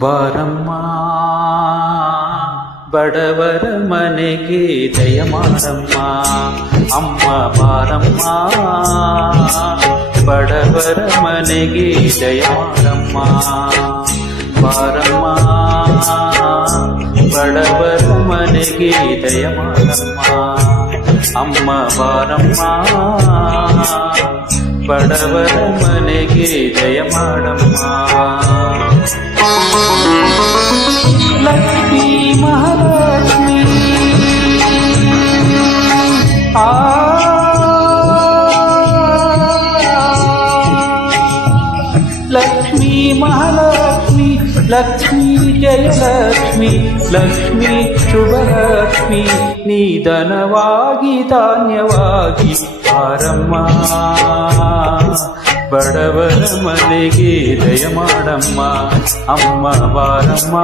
ಬಾರಮ್ಮ ಬಡವರ ಮನೆಗೆ ದಯ ಮಾಡಮ್ಮ ಅಮ್ಮ ಬಾರಮ್ಮ ಬಡವರ ಮನೆಗೆ ದಯ ಮಾಡಮ್ಮ ಬಾರಮ್ಮ ಬಡವರ ಮನೆಗೆ ದಯ ಮಾಡಮ್ಮ ಅಮ್ಮ ಬಾರಮ್ಮ ಬಡವರ ಮನೆಗೆ ದಯ ಮಾಡಮ್ಮ ಲಕ್ಷ್ಮೀ ಮಹಾಲಕ್ಷ್ಮಿ ಲಕ್ಷ್ಮೀ ಮಹಾಲಕ್ಷ್ಮಿ ಲಕ್ಷ್ಮೀ ಜಯಲಕ್ಷ್ಮಿ ಲಕ್ಷ್ಮೀ ಶುಭಲಕ್ಷ್ಮಿ ನಿಧನವಾಗಿ ಧಾನ್ಯವಾಗಿ ಬಾರಮ್ಮ ಬಡವರ ಮನೆಗೆ ದಯ ಮಾಡಮ್ಮ ಅಮ್ಮ ಬಾರಮ್ಮ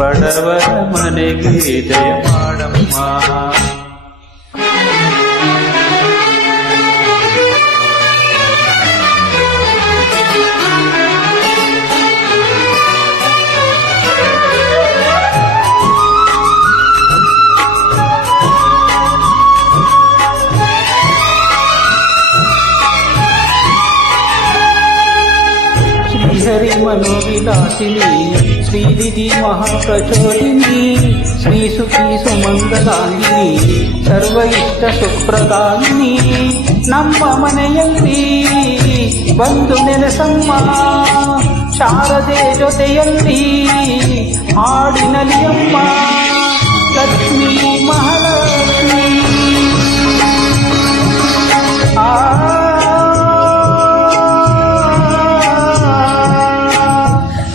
ಬಡವರ ಮನೆಗೆ ದಯ ಮಾಡಮ್ಮ శ్రీహరి మనోవిలాసిని శ్రీనిధి మహాప్రచోదిని శ్రీ సుఖీ ಸುಮಂಗಲಾಂಗಿನಿ ಸರ್ವ ಇಷ್ಟ ಸುಪ್ರದಾಯಿನಿ ನಮ್ಮ ಮನೆಯಲ್ಲಿ ಬಂದು ನೆಲೆಸಮ್ಮ ಶಾರದೆ ಜೊತೆಯಲ್ಲಿ ಹಾಡಿನಲಿಯಮ್ಮ ಲಕ್ಷ್ಮೀ ಮಹಾಲಕ್ಷ್ಮಿ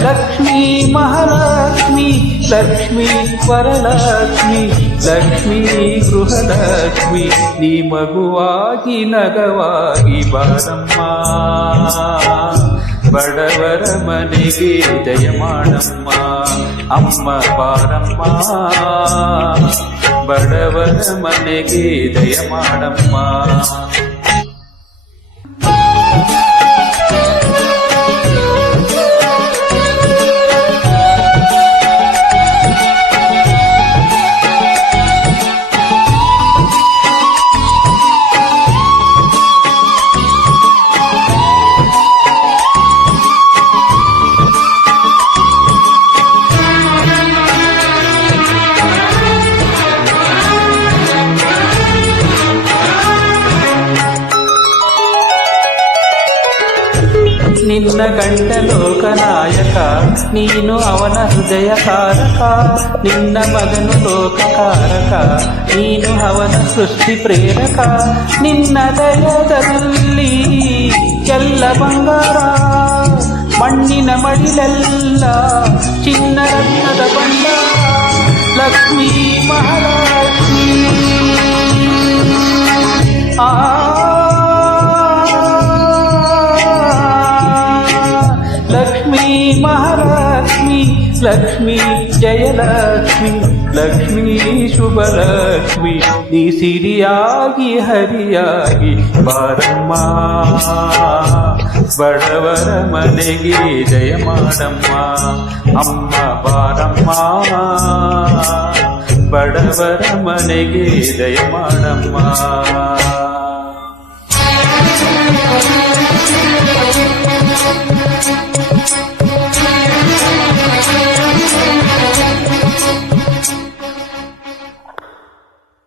ಲಕ್ಷ್ಮೀ ಮಹಾಲಕ್ಷ್ಮಿ ಲಕ್ಷ್ಮೀ ವರಲಕ್ಷ್ಮಿ ಲಕ್ಷ್ಮೀ ಗೃಹಲಕ್ಷ್ಮಿ ನೀ ಮಗುವಾಗಿ ನಗವಾಗಿ ಬಾರಮ್ಮ ಬಡವರ ಮನೆಗೆ ದಯ ಮಾಡಮ್ಮ ಅಮ್ಮ ಬಾರಮ್ಮ ಬಡವರ ಮನೆಗೆ ದಯ ಮಾಡಮ್ಮ ನಿನ್ನ ಗಂಡ ಲೋಕನಾಯಕ ನೀನು ಅವನ ಹೃದಯಕಾರಕ ನಿನ್ನ ಮಗನು ಲೋಕಕಾರಕ ನೀನು ಅವನ ಸೃಷ್ಟಿ ಪ್ರೇರಕ ನಿನ್ನ ದಯದಲ್ಲಿ ಎಲ್ಲ ಬಂಗಾರ ಮಣ್ಣಿನ ಮಡಿಲೆಲ್ಲ ಚಿನ್ನ ರತ್ನದ ಬಂಗಾರ ಲಕ್ಷ್ಮೀ ಮಹಾಲಕ್ಷ್ಮಿ ಲಕ್ಷ್ಮೀ ಮಹಾಲಕ್ಷ್ಮಿ ಲಕ್ಷ್ಮೀ ಜಯಲಕ್ಷ್ಮಿ ಲಕ್ಷ್ಮೀ ಶುಭಲಕ್ಷ್ಮಿ ನೀ ಸಿರಿಯಾಗಿ ಹರಿಯಾಗಿ ಬಾರಮ್ಮ ಬಡವರ ಮನೆಗೆ ದಯ ಮಾಡಮ್ಮ ಅಮ್ಮ ಬಾರಮ್ಮ ಬಡವರ ಮನೆಗೆ ದಯ ಮಾಡಮ್ಮ